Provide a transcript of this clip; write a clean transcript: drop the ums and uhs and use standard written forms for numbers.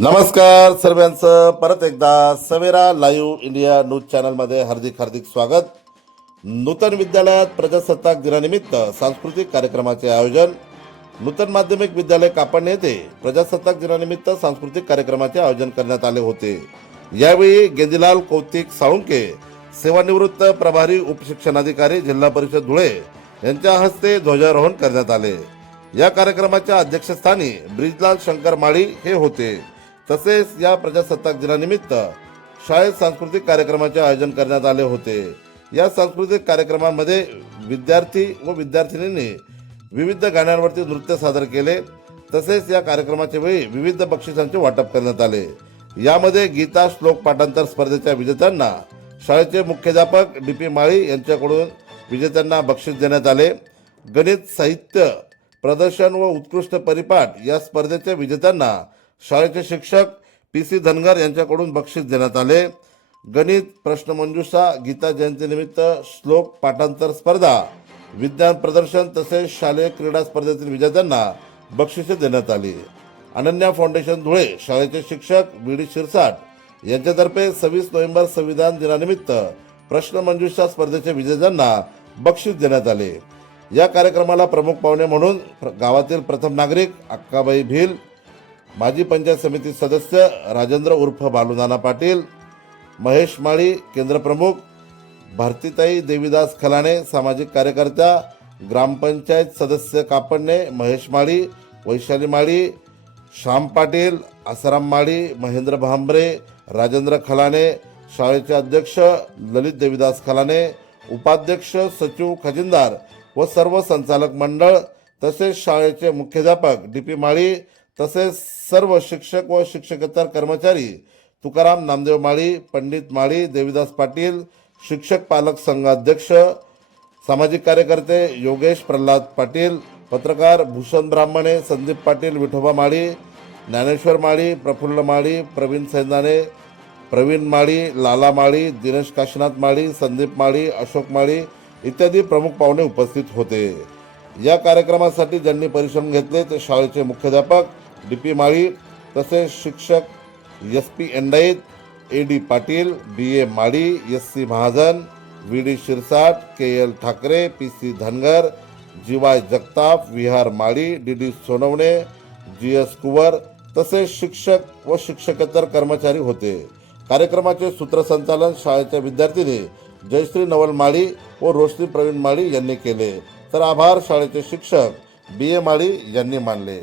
नमस्कार सर्वांचं परत एकदा सवेरा लाईव्ह इंडिया न्यूज चॅनलमध्ये हार्दिक हार्दिक स्वागत. नूतन विद्यालयात प्रजासत्ताक दिनानिमित्त सांस्कृतिक कार्यक्रमाचे आयोजन. नूतन माध्यमिक विद्यालय कापडणे येथे प्रजासत्ताक दिनानिमित्त सांस्कृतिक कार्यक्रमाचे आयोजन करण्यात आले होते. यावेळी गेंदीलाल कौतिक साळुंके, सेवानिवृत्त प्रभारी उपशिक्षणाधिकारी जिल्हा परिषद धुळे यांच्या हस्ते ध्वजारोहण करण्यात आले. या कार्यक्रमाच्या अध्यक्षस्थानी ब्रिजलाल शंकर माळी हे होते. तसेच या प्रजासत्ताक दिनानिमित्त शाळेत सांस्कृतिक कार्यक्रमाचे आयोजन करण्यात आले होते. या सांस्कृतिक कार्यक्रमांमध्ये विद्यार्थी व विद्यार्थिनींनी विविध गाण्यांवरती नृत्य सादर केले. तसेच या कार्यक्रमाच्या वेळी विविध बक्षिसांचे वाटप करण्यात आले. यामध्ये गीता श्लोक पाठांतर स्पर्धेच्या विजेत्यांना शाळेचे मुख्याध्यापक डी.पी. माळी यांच्याकडून विजेत्यांना बक्षीस देण्यात आले. गणित साहित्य प्रदर्शन व उत्कृष्ट परिपाठ या स्पर्धेच्या विजेत्यांना शाळेचे शिक्षक पी.सी. धनगर यांच्याकडून बक्षीस देण्यात आले. गणित प्रश्नमंजुषा, गीता जयंतीनिमित्त श्लोक पाठांतर स्पर्धा, विज्ञान प्रदर्शन तसेच शालेय क्रीडा स्पर्धेतील विजेत्यांना बक्षिसे देण्यात आली. अनन्या फाउंडेशन धुळे शाळेचे शिक्षक व्ही.डी. शिरसाट यांच्यातर्फे 26 नोव्हेंबर संविधान दिनानिमित्त प्रश्नमंजुषा स्पर्धेच्या विजेत्यांना बक्षीस देण्यात आले. या कार्यक्रमाला प्रमुख पाहुणे म्हणून गावातील प्रथम नागरिक अक्काबाई भील, माजी पंचायत समिती सदस्य राजेंद्र उर्फ बालुनाना पाटील, महेश माळी केंद्रप्रमुख, भारतीताई देवीदास खलाणे सामाजिक कार्यकर्त्या, ग्रामपंचायत सदस्य कापडणे महेश माळी, वैशाली माळी, श्याम पाटील, आसाराम माळी, महेंद्र भांबरे, राजेंद्र खलाणे, शाळेचे अध्यक्ष ललित देवीदास खलाणे, उपाध्यक्ष सचिव खजिनदार व सर्व संचालक मंडळ तसेच शाळेचे मुख्याध्यापक डी.पी. माळी तसेच सर्व शिक्षक व शिक्षकेतर कर्मचारी, तुकाराम नामदेव माळी, पंडित माळी, देवीदास पाटील, शिक्षक पालक संघ अध्यक्ष, सामाजिक कार्यकर्ते योगेश प्रल्हाद पाटील, पत्रकार भूषण ब्राह्मणे, संदीप पाटील, विठोबा माळी, ज्ञानेश्वर माळी, प्रफुल्ल माळी, प्रवीण सैंदाने, प्रवीण माळी, लाला माळी, दिनेश काशीनाथ माळी, संदीप माळी, अशोक माळी इत्यादी प्रमुख पाहुणे उपस्थित होते. या कार्यक्रमासाठी ज्यांनी परिश्रम घेतले ते शाळेचे मुख्याध्यापक डी.पी. माळी तसेच शिक्षक S P. Endait, A D. Patil, B A. Mali, S C. Mahajan, V D. Shirsat, K L. Thackeray, P C. Dhangar, G Y. Jagtap, Vihar Mali, D D. Sonawane, G S. Kuwar तसेच शिक्षक व शिक्षकेतर कर्मचारी होते. कार्यक्रमाचे सूत्रसंचालन शाळेच्या विद्यार्थिनी जयश्री नवल माळी व रोशनी प्रवीण माळी यांनी केले. तर आभार शाळेचे शिक्षक बी.ए. माळी यांनी मानले.